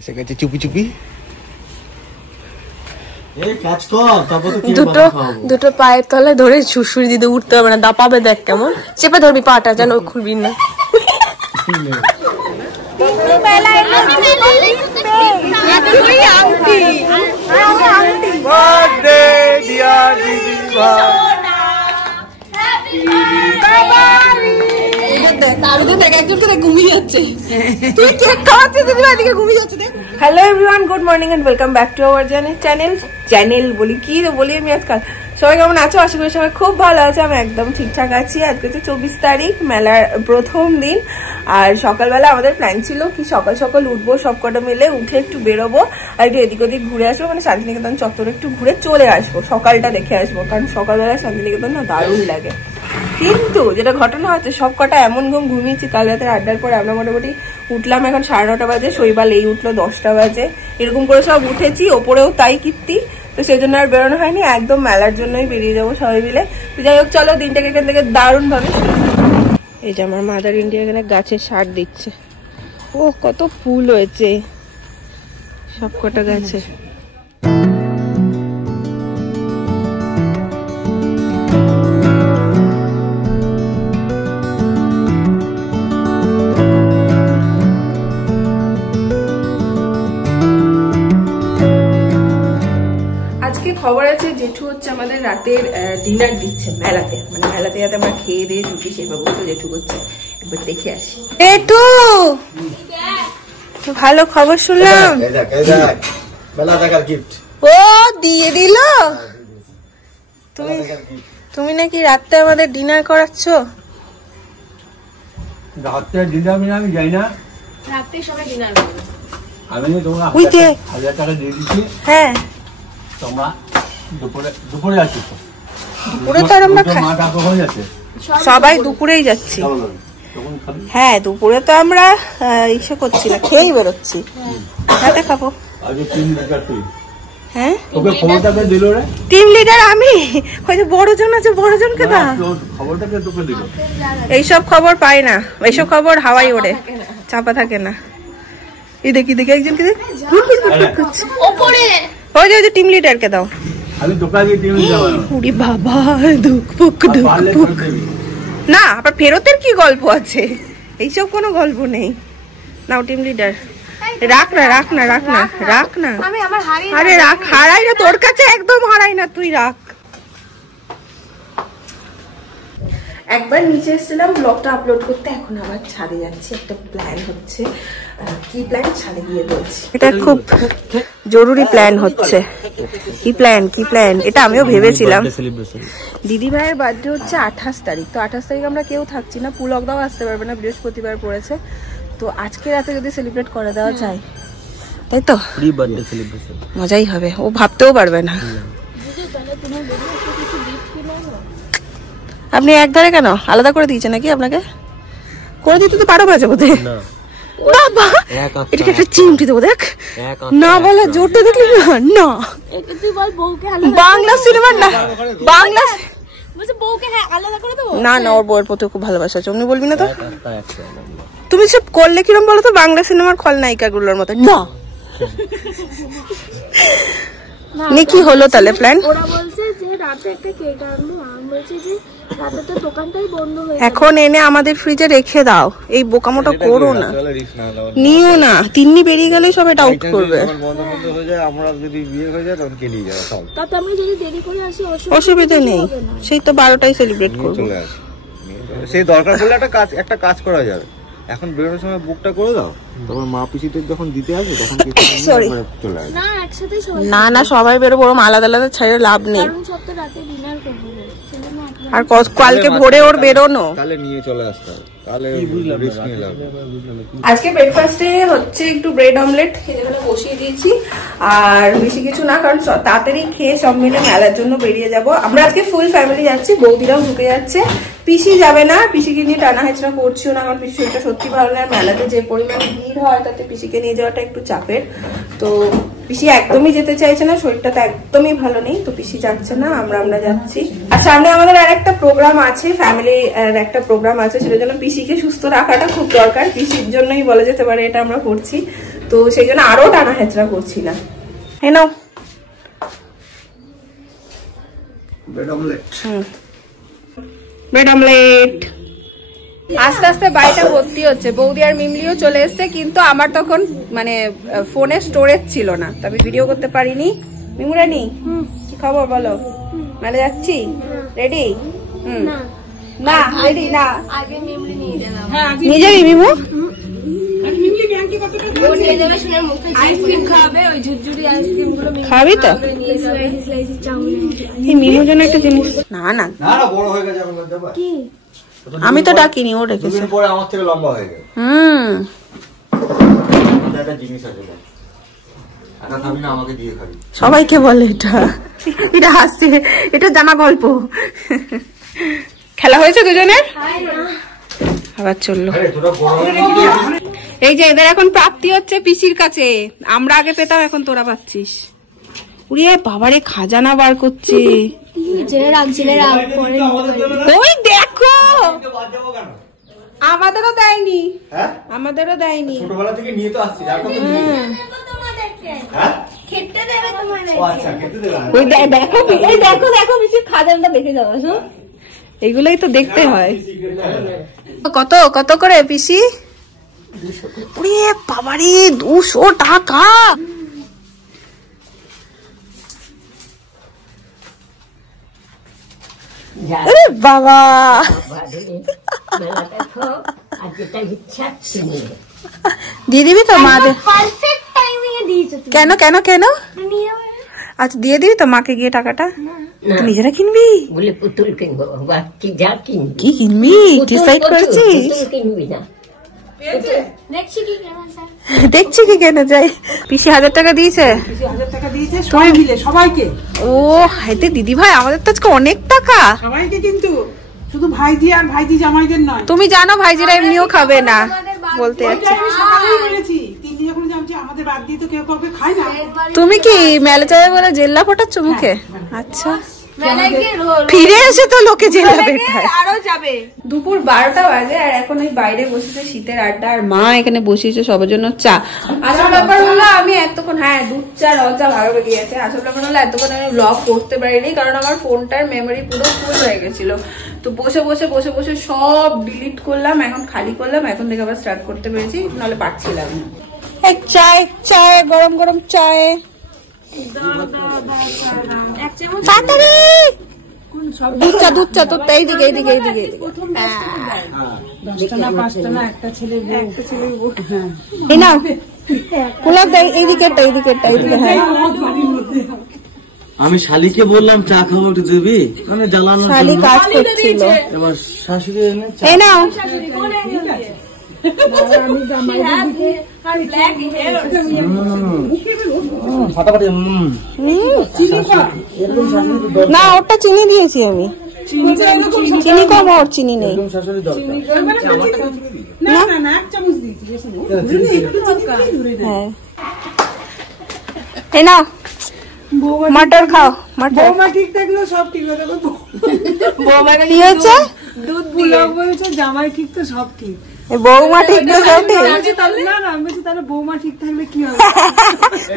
এসে গেছে চুপি চুপি। দুটো পায়ের তলায় ধরে সুরসুরি দিতে উঠতে হবে না, দাপাবে দেখ কেমন। চেপে ধরবি পাটা যেন খুলবি না। Hello everyone, good morning and welcome back to our channel বলি কি বলি আমি আজকাল। সবাই কেমন আছো? আশা করি সবাই খুব ভালো আছে। আমি একদম ঠিকঠাক আছি। আজকে হচ্ছে 24 তারিখ, মেলার প্রথম দিন। আর সকালবেলা আমাদের প্ল্যান ছিল কি সকাল সকাল উঠবো, সব কটা মিলে উঠে একটু বেরোবো আর একটু এদিক ওদিক ঘুরে আসবো, মানে শান্তিনিকেতন চত্বরে একটু ঘুরে চলে আসবো, সকালটা দেখে আসবো। কারণ সকালবেলা শান্তিনিকেতন না দারুণ লাগে। কিন্তু যেটা ঘটনা হচ্ছে, সব কটা এমন ঘুমিয়েছি কাল রাতে আড্ডার পরে। আমরা মোটামুটি উঠলাম এখন 9:30 বাজে, শৈবাল এই উঠলো 10টা বাজে, এরকম করে সব উঠেছি। ওপরেও তাই কীর্তি, তো সেই জন্য আর বেরোনো হয়নি। একদম মেলার জন্যই বেরিয়ে যাবো সবাই মিলে। তো যাই হোক, চলো দিনটাকে এখান থেকে দারুণ ভাবে। এই যে আমার মাদার ইন্ডিয়া এখানে গাছে সার দিচ্ছে। ও কত ফুল হয়েছে সব কটা গাছে। খবর আছে, জেঠু হচ্ছে আমাদের রাতের ডিনার দিচ্ছে মেলাতে, মানে মেলাতে যাতে আমরা খেয়ে দিয়ে ঢুকি সেই ব্যবস্থা জেঠু করছে। একবার দেখে আসি। জেঠু, ভালো খবর শুনলাম। ও দিয়ে দিল। তুমি নাকি রাতে আমাদের ডিনার করাচ্ছ? রাতে ডিনার আমি যাই না, রাতে সবাই ডিনার করবে। আমি তোমরা 1000 টাকা দিয়ে দিচ্ছি। হ্যাঁ, তোমরা দুপুরে আসছো তো? দুপুরে তো আমরা সবাই দুপুরেই যাচ্ছি। হ্যাঁ, দুপুরে তো আমরা ইসে করছি না, খেয়েই বেরোচ্ছি। রাতে খাবো। হ্যাঁ, 3 লিটার আমি। ওই যে বড়জন আছে, বড়জনকে দাও। এইসব খবর পাই না, এইসব খবর হাওয়াই ওড়ে, চাপা থাকে না। এই দেখি দেখি একজনকে দেখ, ওই যে 3 লিটারকে দাও। বাবা না, আবার ফেরতের কি গল্প আছে? এইসব কোনো গল্প নেই। নাও 3 লিটার। রাখ না রাখ না রাখ না রাখ না, আরে রাখ। হারাই না তোর কাছে, একদম হারাই না, তুই রাখ। একবার নিচে এসেছিলাম ব্লগটা আপলোড করতে, এখন আবার ছাদে যাচ্ছি। একটা প্ল্যান হচ্ছে, কি প্ল্যান ছাদে গিয়ে বলছি। এটা খুব জরুরি প্ল্যান হচ্ছে। কি প্ল্যান এটা আমিও ভেবেছিলাম। দিদি ভাইয়ের বার্থডে হচ্ছে 28 তারিখ। তো 28 তারিখ আমরা কেউ থাকছি না, পুলকদাও আসতে পারবে না, বৃহস্পতিবার পড়েছে। তো আজকে রাতে যদি সেলিব্রেট করে দেওয়া যায়, তাই তো মজাই হবে। ও ভাবতেও পারবে না। আপনি একধারে কেন আলাদা করে দিয়েছেন নাকি? আপনাকে করে দিতে তো পারো মাঝে মধ্যে। বাবা, এটাকে একটা চিমটি দেবো। দেখ না, বলে জোরটা দেখলি না। বাংলা সিনেমার না, বাংলা না না, ওর বউয়ের প্রতি খুব ভালোবাসা আছে, অমনি বলবি না তো। তুমি সব করলে কিরম বলো তো, বাংলা সিনেমার খলনায়িকা গুলোর মতো না। কি হলো তাহলে প্ল্যান? ওরা বলছে যে রাতে একটা কেক আনবো, আমি বলছি যে রাতে তো দোকানটাই বন্ধ হয়ে যাবে। এখন এনে আমাদের ফ্রিজে রেখে দাও, এই বোকামোটা করো না, নিও না। তিন্নি বেরিয়ে গেলে সবাই ডাউট করবে। তাতে আমি যদি দেরি করে আসি অসুবিধা নেই, সেই তো 12টায় সেলিব্রেট করবো। সেই দরকার পড়লে একটা কাজ করা যাবে, এখন বেরোনোর সময় বুকটা করে দাও, তখন মা পিসিদের যখন দিতে আসবে তখন চলে আসবে। না একসাথে না না, সবাই বেরোবো, আলাদা আলাদা ছেড়ে লাভ নেই। আর কালকে ভোরে ওর বেরোনো, তাহলে নিয়ে চলে আসতে হবে। আজকে ব্রেকফাস্টে হচ্ছে একটু ব্রেড অমলেট এখানে বসিয়ে দিয়েছি, আর বেশি কিছু না, কারণ তাড়াতাড়ি খেয়ে সব মিলে মেলার জন্য বেরিয়ে যাব। আমরা আজকে ফুল ফ্যামিলি যাচ্ছি, বৌদিরাও ঢুকে যাচ্ছে। পিসি যাবে না, পিসিকে নিয়ে টানা হেঁচড়া করছিও না, কারণ পিসি শরীরটা সত্যি ভালো না। মেলাতে যে পরিমাণ ভিড় হয় তাতে পিসিকে নিয়ে যাওয়াটা একটু চাপের। তো পিসি একদমই যেতে চাইছে না, শরীরটা তো একদমই ভালো নেই, তো পিসি যাচ্ছে না, আমরা যাচ্ছি। আর সামনে আমাদের আর একটা প্রোগ্রাম আছে, ফ্যামিলি একটা প্রোগ্রাম আছে, সেটার জন্য পিসিকে সুস্থ রাখাটা খুব দরকার। পিসির জন্যই বলা যেতে পারে এটা আমরা করছি। তো সেই জন্য আরো টানা হেঁচড়া করছিলাম। নাও ব্রেড অমলেট। আস্তে আস্তে বাড়িটা ভর্তি হচ্ছে। বৌদি আর মিমলিও চলে এসছে, কিন্তু আমার তখন মানে ফোনে স্টোরেজ ছিল না, তবে ভিডিও করতে পারিনি। মিমুরানি কি খবর বলো? মেলে যাচ্ছি? রেডি? না রেডি না, আগে মিমলি নিয়ে গেলাম। নিয়ে যাবি মিমু? খাবি তো? মিমুর জন্য একটা জিনিস। না না বড় হয়ে গেছে আমি তো ডাকিনি, ও ডেকেছে। পরে আমার থেকে লম্বা হয়ে গেছে। একটা জিনিস আছে, একা খাবি না, আমাকে দিয়ে খাবি। সবাইকে বলে এটা, এটা হাসছে, এটা জানা গল্প। খেলা হয়েছে দুজনের, আবার চললো। এই যে এদের এখন প্রাপ্তি হচ্ছে পিসির কাছে। আমরা আগে পেতাম, এখন তোরা পাচ্ছিস। উড়িয়ে বাবারে খাজানা বার করছে। ওই দেখো, আমাদেরও দেয়নি, আমাদেরও দেয়নি। ছোটবেলা থেকে নিয়ে তো আসছি। দেখো দেখো পিসির খাজানাটা দেখে যাবো। এগুলোই তো দেখতে হয়। কত কত করে পিসি? বাবারে 200 টাকা। আরে বাবা, দিয়ে দিবি তো মাদের? কেন কেন কেন? আচ্ছা দিয়ে দিবি তো মাকে গিয়ে টাকাটা? নিজেরা কিনবি? বলে পুতুল কিনবো, কি কিনবি ডিসাইড করেছিস? দেখছি কি কেন যাই। পিসি 1000 টাকা দিয়েছে। সবাইকে। ও হাইতে দিদি ভাই, আমাদের তো আজকে অনেক টাকা সবাইকে, কিন্তু শুধু ভাইজি আর ভাইজি জামাইদের নয়। তুমি জানো ভাইজিরা এমনিও খাবে না বলতে যাচ্ছে। আমাদের বাদ দিয়ে তো কেউ কাউকে খায় না। তুমি কি মেলে যাবে বলে জেল্লা ফোটাচ্ছ মুখে? আচ্ছা, ফিরে এসে তো লোকে জেলা বেটায় আরো যাবে। দুপুর 12টা বাজে আর এখন ওই বাইরে বসেছে শীতের আড্ডা, আর মা এখানে বসিয়েছে সবার জন্য চা। আসল ব্যাপার হলো আমি এতক্ষণ, হ্যাঁ দুধ চা রদ চা ভালো বেরিয়ে গেছে। আসল ব্যাপার হলো এতক্ষণ আমি ব্লগ করতে পারিনি, কারণ আমার ফোনটার মেমোরি পুরো ফুল হয়ে গেছিল। তো বসে বসে বসে বসে সব ডিলিট করলাম, এখন খালি করলাম, এখন থেকে আবার স্টার্ট করতে পেরেছি, নাহলে পারছিলাম না। এক চায় চায়, গরম গরম চায়। দুধ চা দুধ চা, তোর এইদিকে এইদিকে এইদিকে এই নাও কুলার দেয়, এইদিকে এইদিকে এইদিকে। হ্যাঁ আমি শালিকে বললাম চা খাবো একটু দিবি, মানে জ্বালানো শালি কাজ করছিল, এবার শাশুড়ি এই নাও। না ওটা চিনি দিয়েছি আমি, চিনি কম, ওর চিনি নেই। হ্যাঁ এই নাও মটর খাও। বৌমা ঠিক থাকলেও সব ঠিক হয়ে যাবে। বৌমা কি হয়েছে? দুধ দিয়ে বলছে জামাই ঠিক তো সব ঠিক। বৌমা ঠিক তো সব ঠিক। না না আমি বলছি তাহলে বৌমা ঠিক থাকলে কি হবে?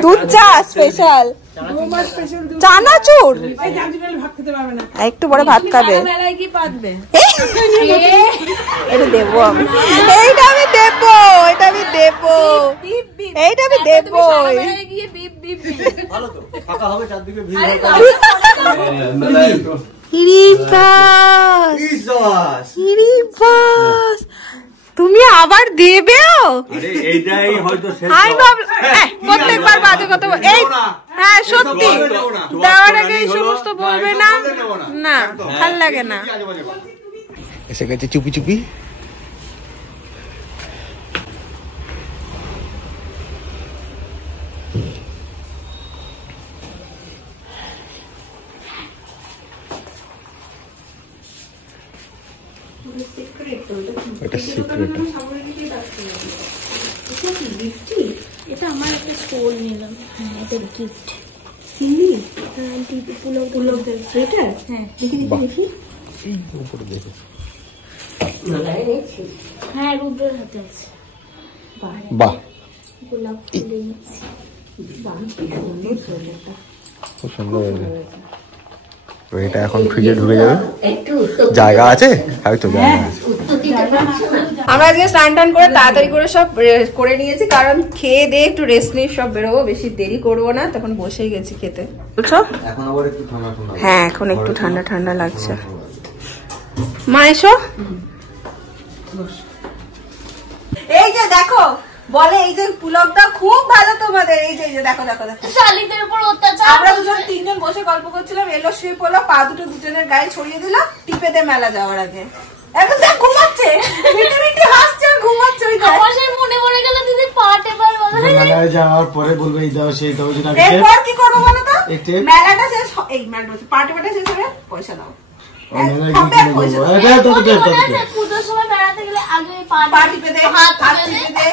দুধ চা স্পেশাল, বৌমা স্পেশাল চানাচুর। এই জামজুকালে ভাত খেতে পারবে না, একটু পরে ভাত খাবে। কি পাতবে? এটা দেবো আমি, এইটা আমি দেবো, এটা আমি দেবো, এইটা আমি দেবো। ভালো তো ফাঁকা হবে, চারদিকে ভিড় হবে। তুমি আবার দেবেও? এইটাই হয়তো প্রত্যেকবার বাজে কথা বল। এই হ্যাঁ সত্যি দেওয়ার আগে এই সমস্ত বলবে না, না ভাল লাগে না। এসে গেছে চুপি চুপি। এটা সিক্রেট। এটা আমার একটা স্টোল নিলাম, এটা গিফট। বাহ গোলাপ ফুল এনেছি। খুব সুন্দর হয়েছে। তো এটা এখন ফ্রিজে ঢুকে যাবে, জায়গা আছে হয়তো জায়গা আছে। আমরা আজকে স্নান টান করে তাড়াতাড়ি করে সব করে নিয়েছি, কারণ খেয়ে দিয়ে একটু রেস্ট নিয়ে সব বেরোবো, বেশি দেরি করবো না। তখন বসেই গেছি খেতে। বুঝছো? এখন আবার একটু ঠান্ডা ঠান্ডা। হ্যাঁ, এখন একটু ঠান্ডা ঠান্ডা লাগছে। মা এসো। এই যে দেখো, বলে এই যে পুলকটা খুব ভালো তোমাদের। এই যে দেখো দেখো দেখো, শালিদের উপর অত্যাচার। আমরা দুজন তিনজন বসে গল্প করছিলাম, এলো শুয়ে পড়লো, পা দুটো দুজনের গায়ে ছড়িয়ে দিল টিপে দে মেলা যাওয়ার আগে। এখন দেখ ঘুমাচ্ছে, মিটি মিটি হাসছে আর ঘুমাচ্ছে। ওই আমার সেই মনে পড়ে গেল দিদি পাট এবার মেলায় যাওয়ার পরে বলবে এই দাও সেই দাও। এরপর কি করবো বলো তো? মেলাটা শেষ, এই মেলাটা পার্টি পাটা শেষ হবে, পয়সা দাও। পুজোর সময় বেড়াতে গেলে আগে পা টিপে দে, হাত টিপে দে।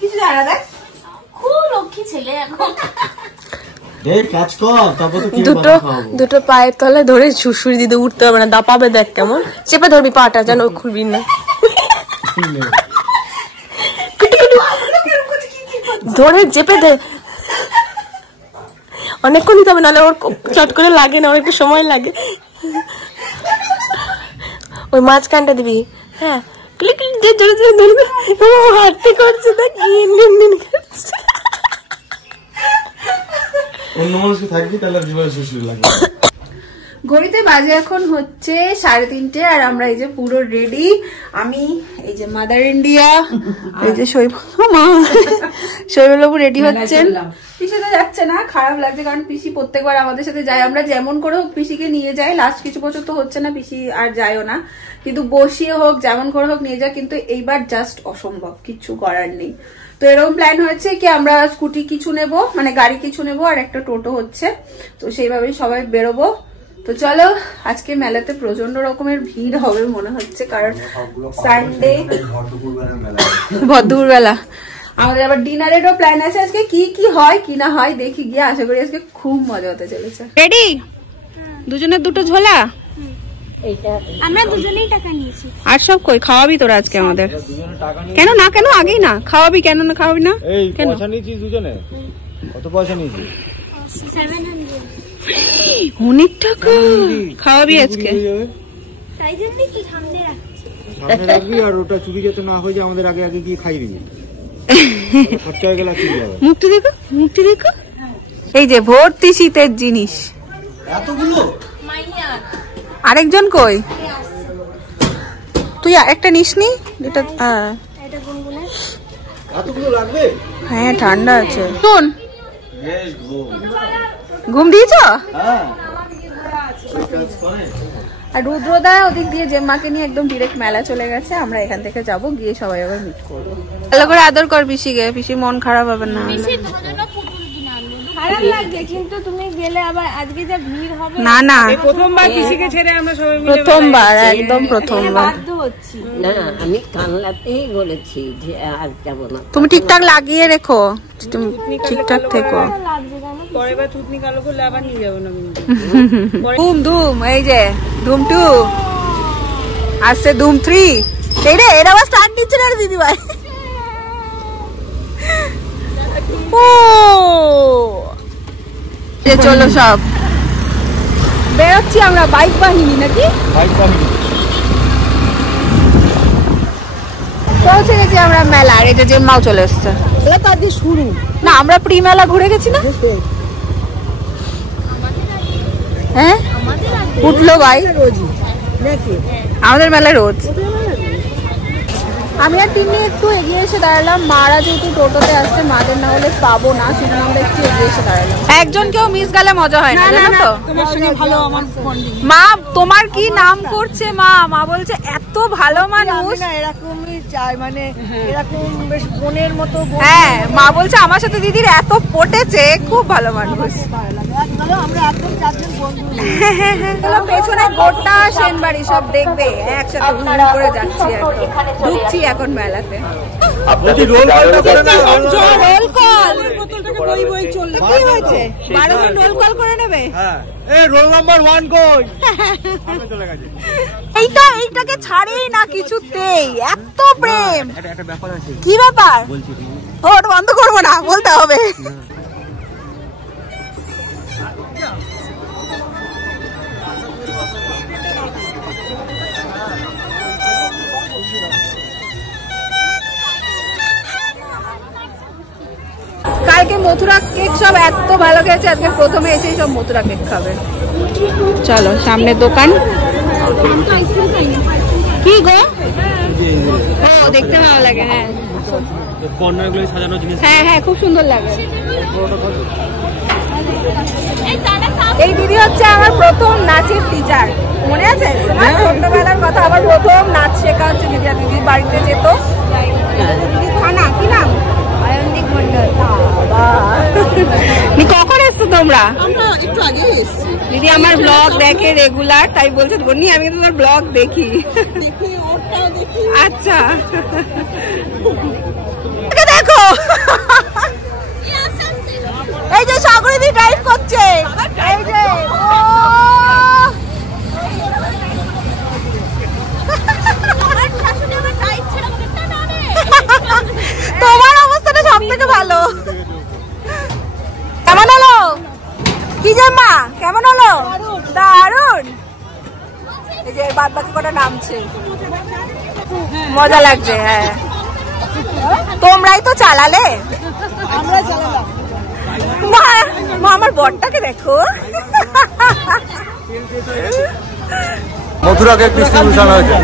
কিছু জানা দেখ, খুব লক্ষ্মী ছেলে এখন। দুটো পায়ের তলায় ধরে শুশুরি দিতে উঠতে হবে না, দাপাবে। দেখ কেমন চেপে ধরবি পাটা, যেন খুলবি না। ধরে চেপে দে, অনেকক্ষণ দিতে হবে, নাহলে ওর চট করে লাগে না, অনেকটা সময় লাগে। ওই মাঝখানটা দিবি। হ্যাঁ, হাঁটতে করছে, দেখ অন্য মানুষকে থাকবি তাহলে জীবনে শ্বশুর লাগে। ঘড়িতে বাজে এখন হচ্ছে 3:30, আর আমরা এই যে পুরো রেডি। আমি এই যে মাদার ইন্ডিয়া, এই যে শৈবাবু রেডি হচ্ছেন। পিসি তো যাচ্ছে না, খারাপ লাগছে, কারণ পিসি প্রত্যেকবার আমাদের সাথে যায়। আমরা যেমন করে হোক পিসিকে নিয়ে যাই, লাস্ট কিছু বছর তো হচ্ছে না, পিসি আর যায়ও না, কিন্তু বসিয়ে হোক যেমন করে হোক নিয়ে যায়। কিন্তু এইবার জাস্ট অসম্ভব, কিচ্ছু করার নেই। তো এরকম প্ল্যান হয়েছে কি আমরা স্কুটি কিছু নেব, মানে গাড়ি কিছু নেব, আর একটা টোটো হচ্ছে। তো সেইভাবেই সবাই বেরোবো। তো চলো, আজকে মেলাতে প্রচন্ড রকমের ভিড় হবে মনে হচ্ছে, কারণ সানডে ভর বেলা। আমাদের আবার ডিনারেরও প্ল্যান আছে আজকে, কি কি হয় কি না হয় দেখি গিয়ে। আশা করি আজকে খুব মজা হতে চলেছে। রেডি? দুজনের দুটো ঝোলা। আমরা দুজনেই টাকা নিয়েছি। আর সব কই খাওয়াবি তোরা আজকে আমাদের? কেন না, কেন আগেই না খাওয়াবি, কেন না খাওয়াবি না? এই পয়সা নিয়েছিস দুজনে? কত পয়সা নিয়েছিস? 700। অনেক টাকা। খাওয়াবি আজকে? তাই জন্য একটু সামনে রাখছি। সামনে রাখবি, আর ওটা চুরি যাতে না হয়ে যায়, আমাদের আগে আগে গিয়ে খাই দিবি। খরচা হয়ে গেলে কি হবে? মুখটি দেখো, মুখটি দেখো। এই যে ভর্তি শীতের জিনিস। এতগুলো আরেকজন কই? তুই একটা নিসনি? এটা এতগুলো লাগবে? হ্যাঁ, ঠান্ডা আছে। শোন, ঘুম দিয়েছ? আর রুদ্রদা ওদিক দিয়ে জেম্মাকে নিয়ে একদম ডিরেক্ট মেলা চলে গেছে। আমরা এখান থেকে যাব, গিয়ে সবাই আবার মিট করবো। ভালো করে আদর কর পিসিকে, পিসি মন খারাপ হবে না। খারাপ লাগছে, কিন্তু তুমি গেলে আবার আজকে যা ভিড় হবে। না না, প্রথমবার পিসিকে ছেড়ে আমরা সবাই মিলে প্রথমবার, একদম প্রথমবার। না, আমি কানলাতেই বলেছি যে আর যাবো না। তুমি ঠিকঠাক লাগিয়ে রেখো, তুমি ঠিকঠাক থেকো। পরের বার থুতনি কালো করলে আবার নিয়ে যাবো না। ধুম ধুম, এই যে ধুম 2 আসছে, ধুম 3। এই রে, এরা আবার স্টার্ট নিচ্ছে না দিদি ভাই। ও চলো সব বেরোচ্ছি আমরা। বাইক বাহিনী নাকি? বাইক বাহিনী। পৌঁছে গেছি আমরা মেলা। আর এই যে মাও চলে এসছে। শুরু না, আমরা প্রি মেলা ঘুরে গেছি না? হ্যাঁ, উঠলো ভাই আমাদের মেলায় রোজ। আমি আর তিনি একটু এগিয়ে এসে দাঁড়ালাম। মারা যেহেতু টোটোতে আসছে, মাদের না হলে পাবো না, সেজন্য আমরা একটু এগিয়ে এসে দাঁড়ালাম। একজন কেউ মিস গেলে মজা হয় না, জানো তো? মা তোমার কি নাম করছে, মা মা বলছে এত ভালো মানুষ, এরকমই চাই, মানে এরকম বেশ বোনের মতো। হ্যাঁ, মা বলছে আমার সাথে দিদির এত পটেছে, খুব ভালো মানুষ। আমরা একদম 4 জন বন্ধু। পেছনে গোটা সেনবাড়ি সব দেখবে, একসাথে ঘুরে করে যাচ্ছি, ঢুকছি এখন মেলাতে। আপনি রোল কল করে না, রোল কল বোতলটাকে বই বই চললে কি হয়? হচ্ছে 12 জন রোল কল করে নেবে। হ্যাঁ এই রোল নাম্বার 1 কই চলে গেছে। এইটাকে ছাড়েই না কিছুতেই, এত প্রেম। একটা ব্যাপার আছে। কি ব্যাপার? বলছি ওটা বন্ধ করবো না, বলতে হবে। কালকে মথুরা কেক সব এত ভালো খেয়েছে, আজকে প্রথমে এসেই সব মথুরা কেক খাবে। চলো সামনে দোকান। কি গো? ও দেখতে ভালো লাগে। হ্যাঁ কর্নারগুলো সাজানো জিনিস। হ্যাঁ হ্যাঁ খুব সুন্দর লাগে। এই দিদি হচ্ছে আমার প্রথম নাচের টিচার, মনে আছে তোমার? ছোটবেলার কথা, আমার প্রথম নাচ শেখা হচ্ছে দিদি বাড়িতে যেত। খানা কি নাম? অয়ন্তিক মন্ডল। কখন এসছো তোমরা? আমরা একটু আগে এসেছি। দিদি আমার ব্লগ দেখে রেগুলার, তাই বলছে বনি আমি তোমার ব্লগ দেখি। আচ্ছা দেখো এই যে সাগরিদি ড্রাইভ করছে, এই যে তোমার অবস্থাটা সব থেকে ভালো। কেমন হলো? কি জামা কেমন হলো? দারুন। এই যে বাদ বাকি কটা নামছে, মজা লাগছে। হ্যাঁ তোমরাই তো চালালে, আমরা চালালাম। মা আমার বরটাকে দেখো। মথুরা কেক ডিস্ট্রিবিউশন হয়েছে।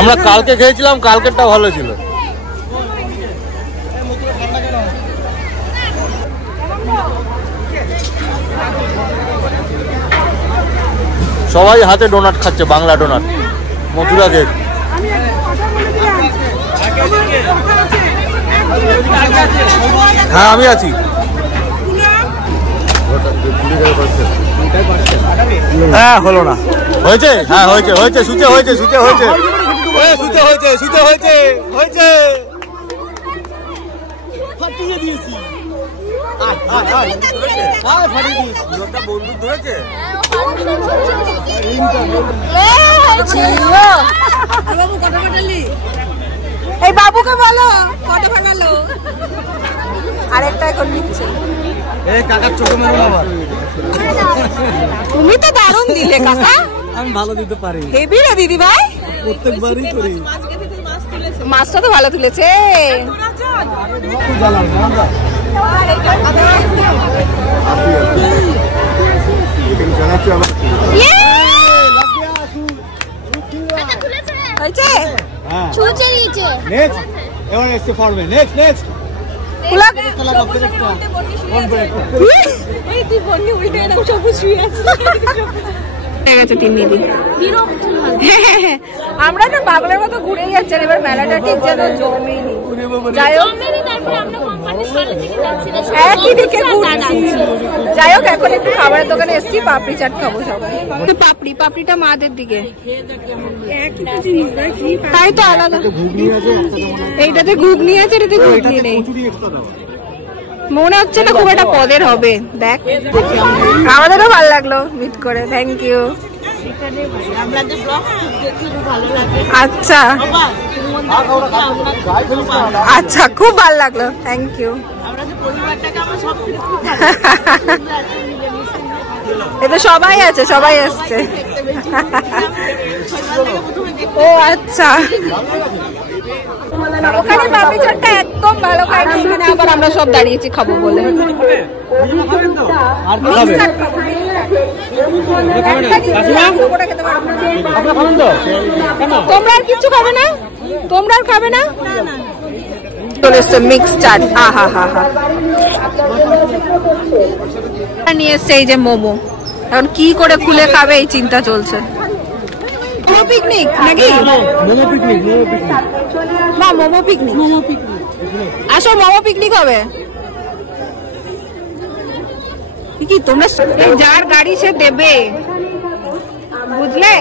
আমরা কালকে খেয়েছিলাম, কালকেরটা ভালো ছিল। সবাই হাতে ডোনাট খাচ্ছে, বাংলা ডোনাট, মথুরা কেক। হ্যাঁ আমি আছি। হ্যাঁ হলো না, হয়েছে। হ্যাঁ হয়েছে হয়েছে, শুতে হয়েছে, শুতে হয়েছে, শুতে হয়েছে, শুতে হয়েছে, হয়েছে। ফাটিয়ে দিয়েছি। বন্ধু ধরেছে। এই বাবুকে বলো কত ভাঙালো। আরেকটা এখন নিচ্ছে। কাকার চোখে মারো আবার। তুমি তো দারুণ দিলে কাকা। আমি ভালো দিতে পারি। হেভি রে দিদি ভাই, প্রত্যেকবারই করি। মাছটা তো ভালো তুলেছে। এবার এসে পড়বে। নেক্সট নেক্সট আমরা না পাগলের মতো ঘুরে যাচ্ছি, এবার মেলাটা ঠিক যেন জমেনি। যাই হোক একই দিকে ঘুরছি। যাই হোক এখন একটু খাবারের দোকানে এসছি, পাপড়ি চাট খাবো সবাই। পাপড়িটা মাদের দিকে, তাই তো আলাদা। এইটাতে ঘুগনি আছে, এটাতে ঘুগনি নেই। মনে হচ্ছে না খুব একটা পদের হবে। দেখ আমাদেরও ভালো লাগলো মিট করে, থ্যাংক ইউ। আচ্ছা আচ্ছা খুব ভালো লাগলো, থ্যাংক ইউ। এটা সবাই আছে, সবাই আসছে। ও আচ্ছা ওখানে পাপড়ি চাটটা একদম ভালো খাই না, এখানে আবার আমরা সব দাঁড়িয়েছি খাবো বলে। তোমরা আর কিছু খাবে না? তোমরা আর খাবে না? চলে এসছে মিক্স চাট। আহা হা হা নিয়ে এসছে এই যে মোমো। এখন কি করে খুলে খাবে এই চিন্তা চলছে। মোমো পিকনিক নাকি? Momo picnic, momo picnic. মা মোমো পিকনিক, আসো মোমো পিকনিক হবে। কি তোমরা যার গাড়ি সে দেবে, বুঝলে?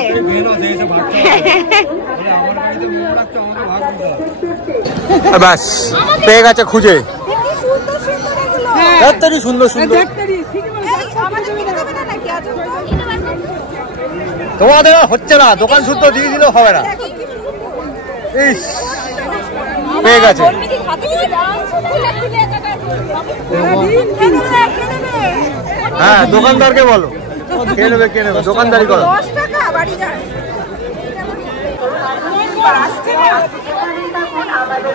ব্যাস পেয়ে গেছে খুঁজে। সুন্দর সুন্দর তোমাদের হচ্ছে না, দোকান শুদ্ধ দিয়ে দিলেও হবে না। ইস পেয়ে গেছে। হ্যাঁ দোকানদারকে বলো কে নেবে কে নেবে, দোকানদারি করো।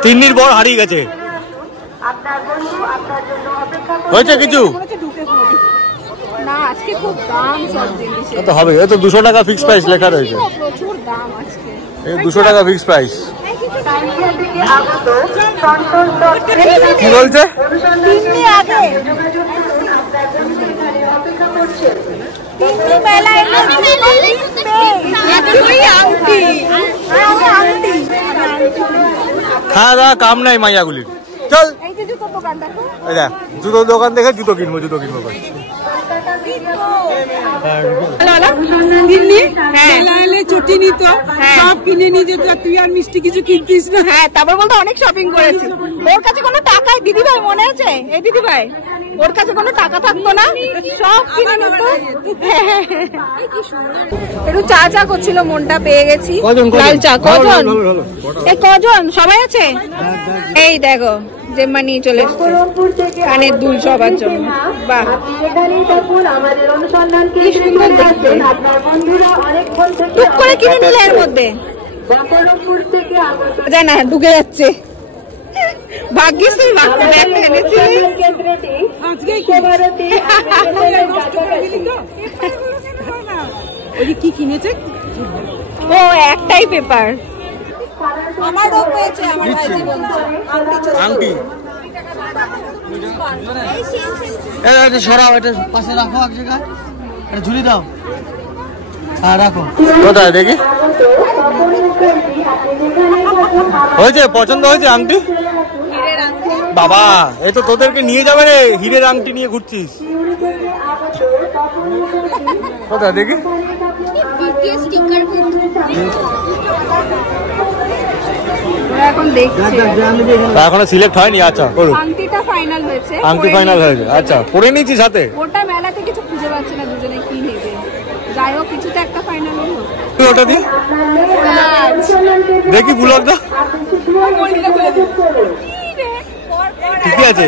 তিন্নির বর হারিয়ে গেছে। হয়েছে কিছু না, আজকে খুব দাম সব জিনিসের। তো হবে, এই তো 200 টাকা ফিক্স প্রাইস লেখা রয়েছে। প্রচুর দাম আজকে, এই 200 টাকা ফিক্স প্রাইস। কি বলছে? তিন্নি আগে তিন্নি মেলায় হ্যাঁ দাদা কাম নাই মাইয়াগুলির। চল এই দেখ জুতোর দোকান দেখে জুতো কিনবো চটি নিত, সব কিনে নিয়ে যেত, তুই আর মিষ্টি কিছু কিনতিস না। হ্যাঁ তারপর বলতো অনেক শপিং করেছি। ওর কাছে কোনো টাকাই, দিদি ভাই মনে আছে? এই দিদি ভাই ওর কাছে কোনো টাকা থাকতো না, সব কিনে নিত। একটু চা চা করছিল, মনটা পেয়ে গেছি। লাল চা কজন? এই কজন সবাই আছে? এই দেখো জেম্মা নিয়ে চলে এসছে কানের দুল সবার জন্য। বাহ কি সুন্দর দেখতে, টুক করে কিনে নিলে এর মধ্যে যায় না, ঢুকে যাচ্ছে। ভাগ্যিস তুই ব্যাগটা এনেছিস। কি কিনেছে? ও একটাই পেপার। আমারও পেয়েছে, আমার ভাই জীবন আংটি সরাও, এটা পাশে রাখো এক জায়গায়, এটা ঝুলি দাও। হ্যাঁ রাখো। কোথায় দেখি? হয়েছে, পছন্দ হয়েছে আংটি? বাবা এই তো তোদেরকে নিয়ে যাবে রে, হীরের আংটি নিয়ে ঘুরছিস। কোথায় দেখি? এখন দেখছি, এখনো সিলেক্ট হয়নি। আচ্ছা করুন। আংটিটা ফাইনাল হয়েছে। আংটি ফাইনাল হয়েছে। আচ্ছা পরে নিয়েছি সাথে। ওটা মেলাতে কিছু খুঁজে পাচ্ছি না, দুজনে কি নেবে। যাই হোক কিছুতে একটা ফাইনাল হলো। ওটা দি দেখি ব্লগটা ঠিকই আছে।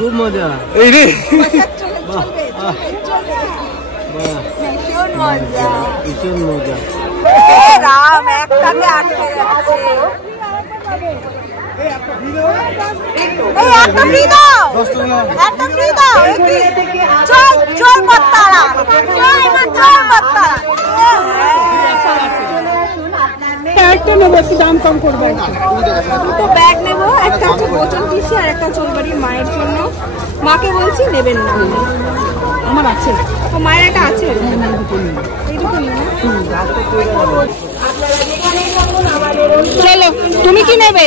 খুব মজা এই রে, ভীষণ মজা। রাম একটাকে আটকে যাচ্ছে। একটা ফ্রি দাও, একটা ফ্রি দাও। চল চল মাত্তারা, চল মাত্তারা। একটা নেবো, একটু দাম কম করবো। দুটো ব্যাগ নেবো, একটা হচ্ছে বোতল দিচ্ছি আর একটা চলবাড়ির মায়ের জন্য। মাকে বলছি নেবেন না, আমার আছে, ও মায়ের একটা আছে। চলো তুমি কি নেবে?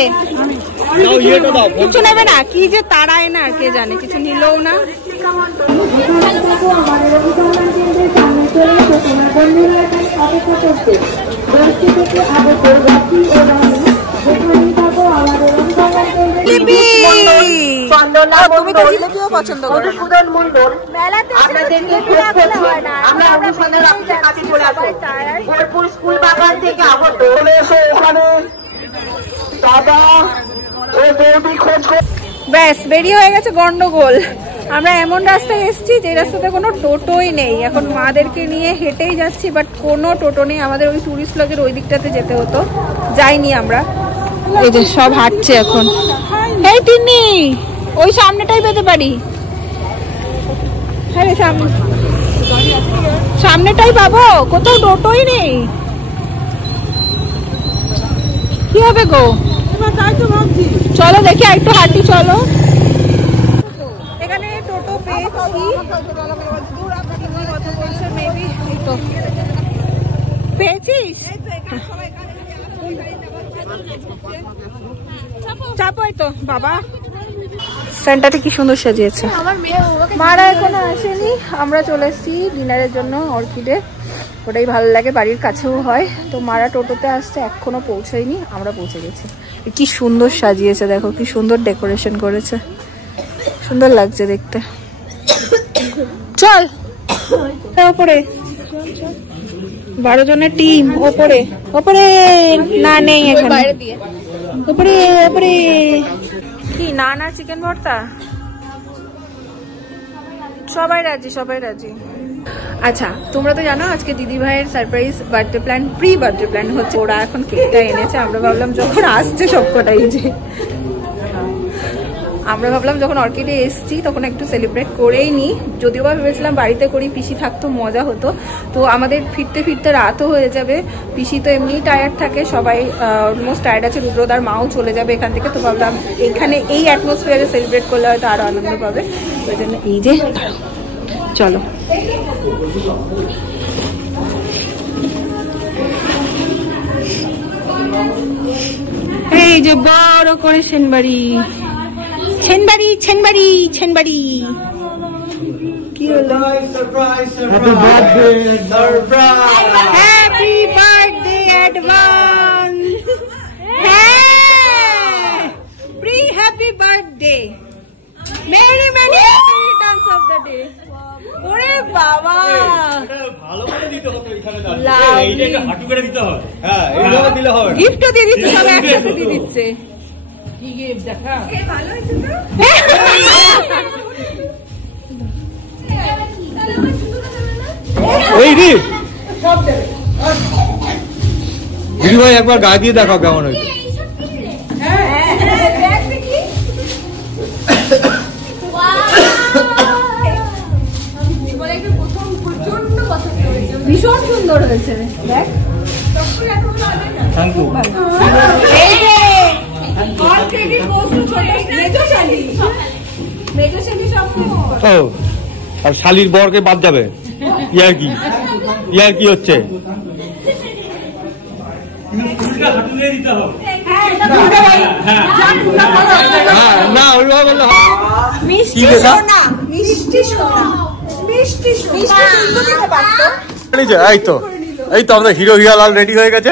কিছু নেবে না? কি যে তারায় না, কে জানে, কিছু নিলেও না। তুমি তো জিলিপিও পছন্দ করো। মেলাতে ভোরপুর স্কুল বাগান থেকে আগত দাদা ও বৌদি খোঁজ। ব্যাস বেরিয়ে হয়ে গেছে গন্ডগোল। আমরা এমন রাস্তায় এসেছি যে রাস্তাতে কোনো টোটোই নেই। এখন মাদেরকে নিয়ে হেঁটেই যাচ্ছি, বাট কোনো টোটো নেই। আমাদের ওই টুরিস্ট ব্লকের ওই দিকটাতে যেতে হতো, যাইনি আমরা। এই যে সব হাঁটছে এখন। এই তিন্নি ওই সামনেটাই পেতে পারি। হ্যাঁ সামনেটাই পাবো, কোথাও টোটোই নেই। কি হবে গো? চলো দেখি একটু হাঁটি, চলো। এখানে টোটো পেয়েছি, কথা বলছে মেবি। পেয়েছিস? চাপই তো বাবা। সেন্টারটা কি সুন্দর সাজিয়েছে। মারা এখনো আসেনি, আমরা চলে এসেছি ডিনারের জন্য অর্কিডে। ওটাই ভালো লাগে, বাড়ির কাছেও হয়। তো মারা টোটোতে আসছে, এখনো পৌঁছায়নি, আমরা পৌঁছে গেছি। কি সুন্দর সাজিয়েছে, দেখো কি সুন্দর ডেকোরেশন করেছে, সুন্দর লাগছে দেখতে। চল ওপরে, 12 জনের টিম ওপরে। ওপরে না নেই এখানে, ওপরে ওপরে। কি নান আর চিকেন ভর্তা, সবাই রাজি, সবাই রাজি। আচ্ছা, তোমরা তো জানো আজকে দিদি ভাইয়ের surprise birthday plan, pre birthday plan হচ্ছে। ওরা এখন কেকটা এনেছে, আমরা ভাবলাম যখন আসছে সবকটাই, যে আমরা ভাবলাম যখন অর্কিডে এসছি তখন একটু সেলিব্রেট করেই নিই। যদিও বা ভেবেছিলাম বাড়িতে করি, পিসি থাকতো মজা হতো। তো আমাদের ফিরতে ফিরতে রাতও হয়ে যাবে, পিসি তো এমনি টায়ার্ড থাকে, সবাই অলমোস্ট টায়ার্ড আছে, রুদ্রদার মাও চলে যাবে এখান থেকে। তো ভাবলাম এখানে এই অ্যাটমসফিয়ারে সেলিব্রেট করলে হয়তো আরো আনন্দ পাবে। ওই জন্য এই যে চলো এই যে বড় করে সেনবাড়ি, ছেনবাড়ি ছেনবাড়ি ছেনবাড়ি। কি হলো? Happy birthday advance. হ্যাঁ, pre happy birthday, many many returns of the day. ওরে বাবা, ভালো করে দিতে হবে এখানে দাঁড়িয়ে, এইটা একটু হাঁটু করে দিতে হবে। হ্যাঁ, এইভাবে দিলে হবে। গিফটও দিয়ে দিচ্ছে, সব একসাথে দিয়ে দিচ্ছে। কি গিফট দেখা, ভালো হয়েছে তো। এই রে সব দেবে দিদি ভাই, একবার গায়ে দিয়ে দেখাও কেমন হয়েছে। ভীষণ সুন্দর হয়েছে, দেখ। Thank you. আর শালির বরকে বাদ যাবে, ইয়ার কি হচ্ছে? না ওইভাবে বললে এই তো আমাদের হিরো হিরালাল রেডি হয়ে গেছে।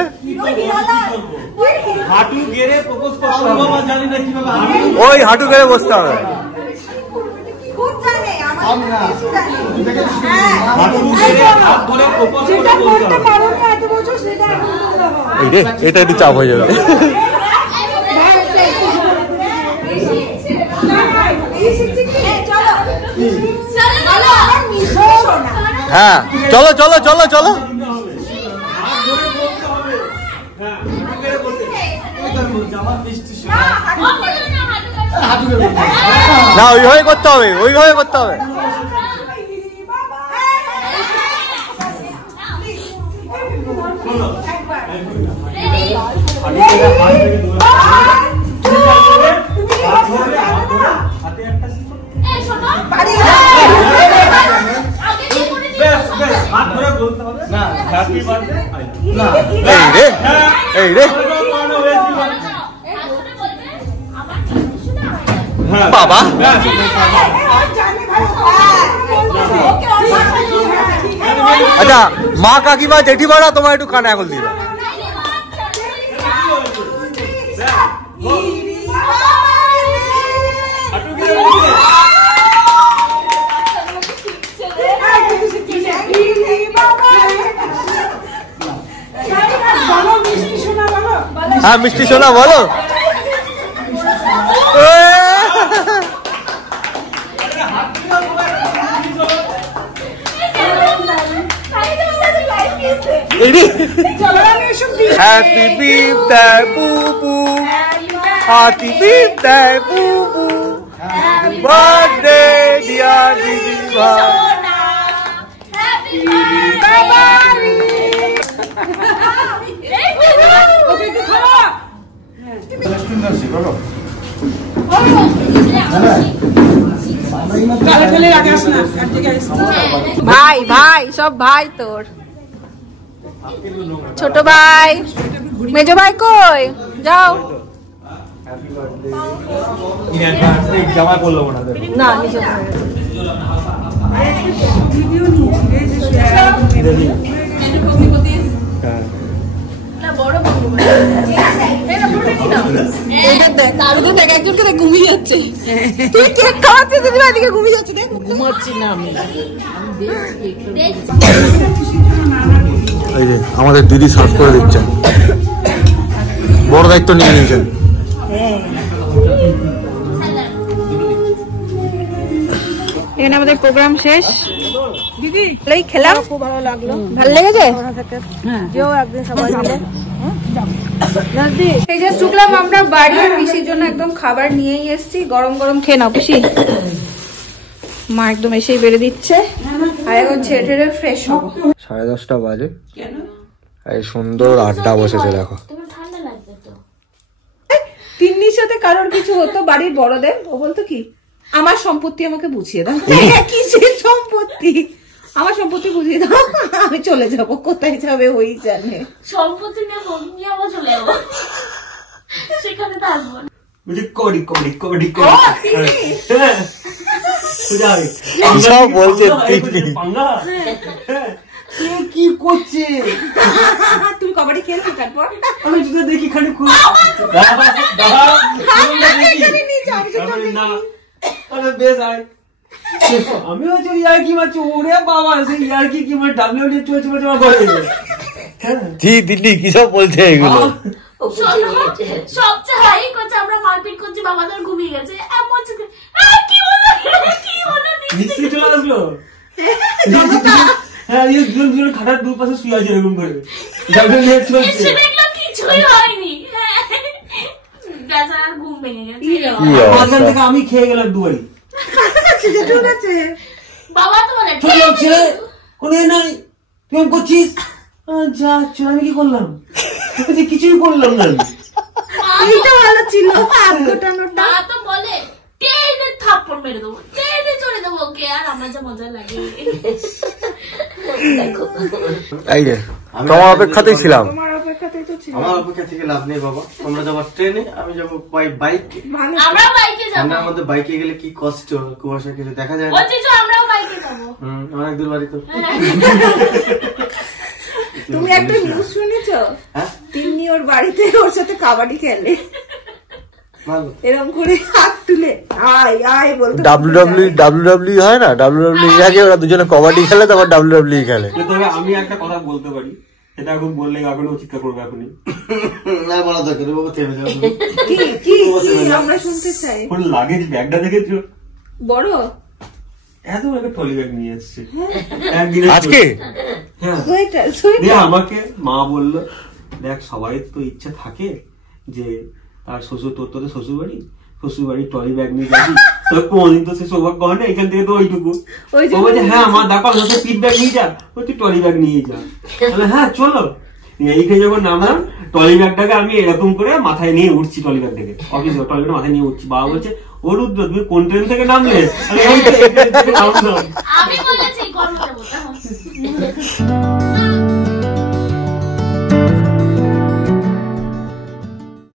ওই হাঁটু গেড়ে বসতে হবে। এটা একটু চাপ হয়ে যাবে। হ্যাঁ চলো চলো চলো চলো। না ওইভাবে করতে হবে, ওইভাবে করতে হবে। এই রে বাবা, আচ্ছা মা কাকিমা জেঠিমারা তোমার একটু কানে আঙুল দিবে। হ্যাঁ মিষ্টি সোনা বলো। Happy birthday, boo boo. Happy birthday, boo boo. Happy birthday, dear Diva. Happy birthday. Okay, tu khao. ভাই ভাই সব ভাই তোর ছোট ভাই, মেজো ভাই কই? যাও জামা করলো না ঘুমিয়ে যাচ্ছে। তুই কেক খাওয়াচ্ছিস দিদিভাই, এদিকে ঘুমিয়ে যাচ্ছে। দেখ ঘুমাচ্ছি না আমি। এই যে আমাদের দিদি সার্ভ করে দিচ্ছেন, বড় দায়িত্ব নিয়ে নিয়েছেন। এখানে আমাদের প্রোগ্রাম শেষ দিদি, খেলাম, খুব ভালো লাগলো। ভালো লেগেছে? একদিন সবাই মিলে এই যে ঢুকলাম আমরা বাড়ি। পিসির জন্য একদম খাবার নিয়েই এসছি, গরম গরম খেয়ে নাও পিসি। মা একদম এসেই বেড়ে দিচ্ছে, আর এখন ছেড়ে ঠেড়ে ফ্রেশ হবো। 10:30 বাজে, এই সুন্দর আড্ডা বসেছে দেখো। তিন্নির সাথে কারোর কিছু হতো বাড়ির বড়দের, ও বলতো কি আমার সম্পত্তি আমাকে বুঝিয়ে দাও। কিসের সম্পত্তি? আমার সম্পত্তি বুঝিয়ে দাও, আমি চলে যাব। কোথায় যাবে ওই জানে। সম্পত্তি নেবো, নিয়ে আবার চলে যাবো, সেখানে থাকবো। সব বলছে কি করছে? তুমি কবাডি খেলছো? তারপর আমি যদি দেখি খালি বেশ আমি হচ্ছে ইয়ার কি মারছি। ওরে বাবা, সেই ইয়ার কি মার ডাব্লিউডি চলছে দিদি কি সব বলছে এগুলো? সবচেয়ে হাই করছে, আমরা মারপিট করছি, বাবাদের ঘুমিয়ে গেছে। মিস্ত্রি চলে আসলো, হ্যাঁ দুজন খাটার দুপাশে শুয়ে আছে এরকম করে। দেখলাম কিছুই হয়নি, বেচারার ঘুম ভেঙে গেছে। আমি খেয়ে গেলাম দুবারই। বাবা তোমার কোনো নাই, তুই করছিস যা চল। আমি কি করলাম? কিছুই করলাম না। ভালো ছিল। মা তো বলে টেনে থাপ্পড় মেরে দেবো, টেনে চড়ে দেবো ওকে, আর আমার যা মজা লাগে। এই যে তোমার অপেক্ষাতেই ছিলাম। আমার অপেক্ষা থেকে লাভ নেই বাবা। তোমরা যাবো ট্রেনে, আমি যাবো বাইকে। আমরা বাইকে যাবো। আমরা আমাদের বাইকে গেলে কি কষ্ট, কুয়াশা কিছু দেখা যায় না। আমরাও বাইকে যাবো। অনেক দূর বাড়ি তো। তুমি একটা নিউজ শুনেছো? তিন্নি ওর বাড়িতে ওর সাথে কাবাডি খেলে, এরকম করে হাত তুলে আয় আয় বলতো। ডাব্লিউডাব্লিউ হয় না, ডাব্লিউডাব্লিউ আগে ওরা দুজনে কবাডি খেলে, তারপর ডাব্লিউডাব্লিউ খেলে। তবে আমি একটা কথা বলতে পারি, এটা এখন বললে এখনো চিৎকার করবে এখনই। না বলা দরকার বাবা, থেমে যাও। কি আমরা শুনতে চাই। ওর লাগেজ ব্যাগটা দেখেছো? বড় এত একটা ট্রলি ব্যাগ নিয়ে এসছে আজকে। আমাকে মা বললো, দেখ সবাই তো ইচ্ছা থাকে যে তার শ্বশুর, তোর শ্বশুর বাড়ি ট্রলি ব্যাগ নিয়ে যাবি, কোনদিন তো সে সৌভাগ্য হয় না। এখান থেকে তো ওইটুকু বলছে, হ্যাঁ আমার দেখো পিঠ ব্যাগ নিয়ে যা, তুই ট্রলি ব্যাগ নিয়ে যা। হ্যাঁ চলো। এইখানে যখন নামলাম, ট্রলি ব্যাগটাকে আমি এরকম করে মাথায় নিয়ে উঠছি, ট্রলি ব্যাগ থেকে অফিস ট্রলি ব্যাগটা মাথায় নিয়ে উঠছি। বাবা বলছে, ও রুদ্র তুমি কোন ট্রেন থেকে নামলে? আমি বলেছি